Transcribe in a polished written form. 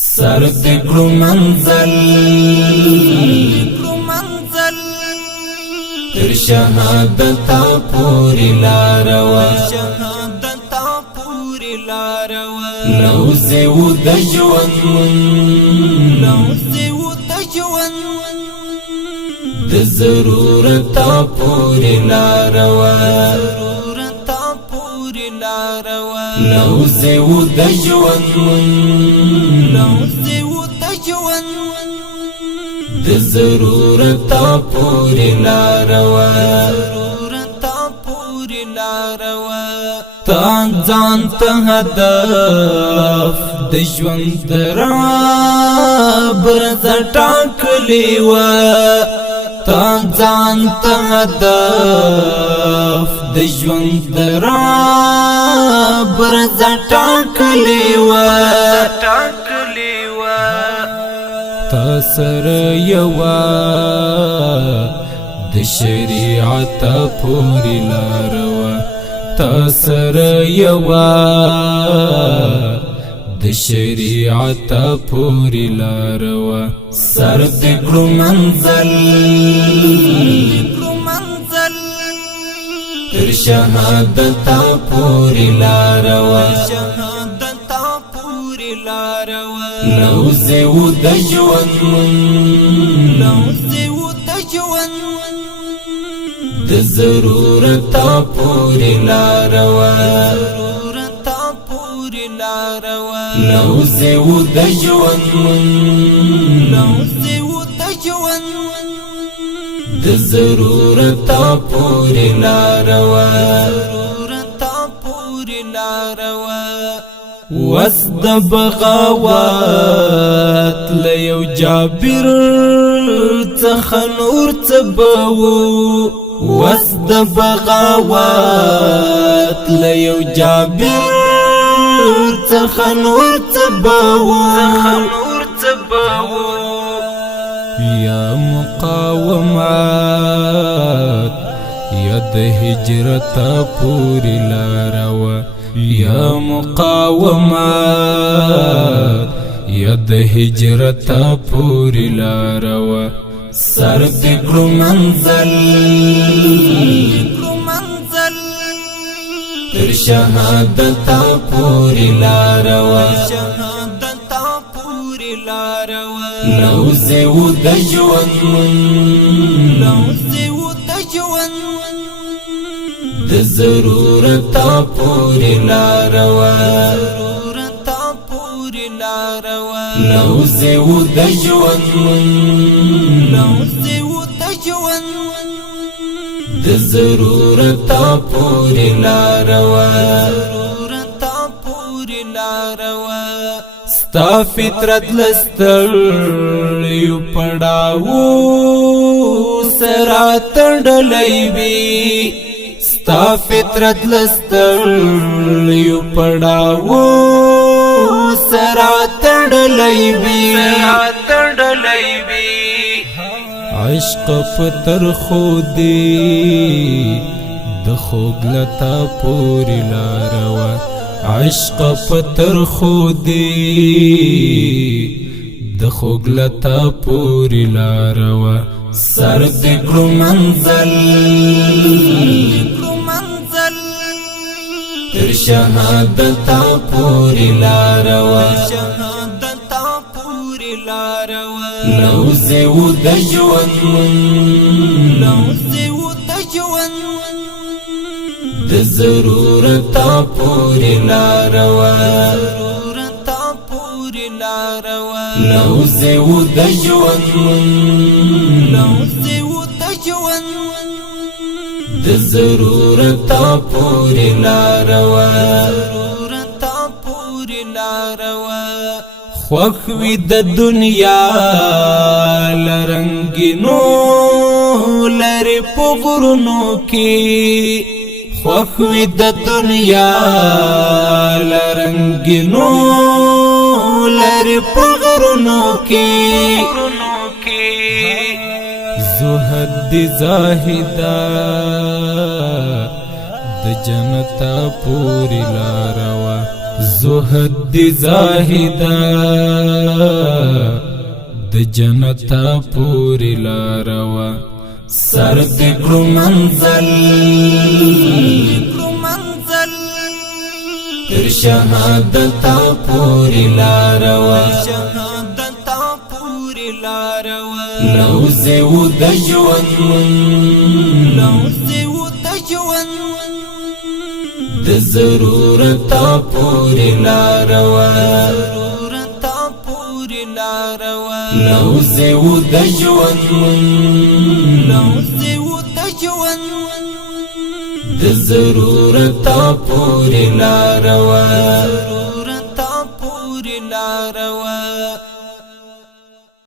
سر دکړو منزل تر شهادت پوری لاروا لوزه و د ژوند د ضرورت پوری لاروا لوزه و د ژوند د ضرورت پوری لاروا تا ځان ته هدف د ژوند برز ټاکلی و تا ځان ته هدف د ژوند برز ټاکلی و تا سره یوا د شریعت پوری لاروا تا سره یوا د شریعت پوری لاروا سر دکړو منزل تر شهادت پوری لاروا لوزه و د ژوند د ضرورت پوری لاروا لوزه و د ژوند د ضرورت پوری لاروا وس د بغاوت لیو جابر څخه نور تبو وس د بغاوت لیو جابر څخه نور تبو یا مقاومت یا د هجرت پوری لاروا یا مقاومت یا د هجرت پوری لاروا سر دکړو منزل تر شهادت پوری لاروا لوزه و د ژوند د ضرورت پوری لاروا لوزه و د ژوند د ضرورت پوری لاروا ستا فطرت لستر یو پړاو سرا تړلې وی ستا فطرت لستر یو پړاو سرا تړلې وی عشق پتر خودی د خوګلتا پوری لاروا عشق پتر خودی د خوګلتا پوری لاروا سر دکړو منزل تر شهادت پوری لاروا لوزه و د ژوند د ضرورت پوری لاروا لوزه و د ژوند د ضرورت پوری لاروا خوخ وی د دنیا لرنګینو لری پغرونو کې خوخ وی د دنیا لرنګینو لری پغرونو کې زهد زاهدا د جنت پوری لاروا زهد زاهدا د جنتا پوری لاروا سر دکړو منزل تر شهادتا پوری لاروا لوزه و د ژوند د ضرورت پوری لاروا لوزه و د ژوند د ضرورت پوری لاروا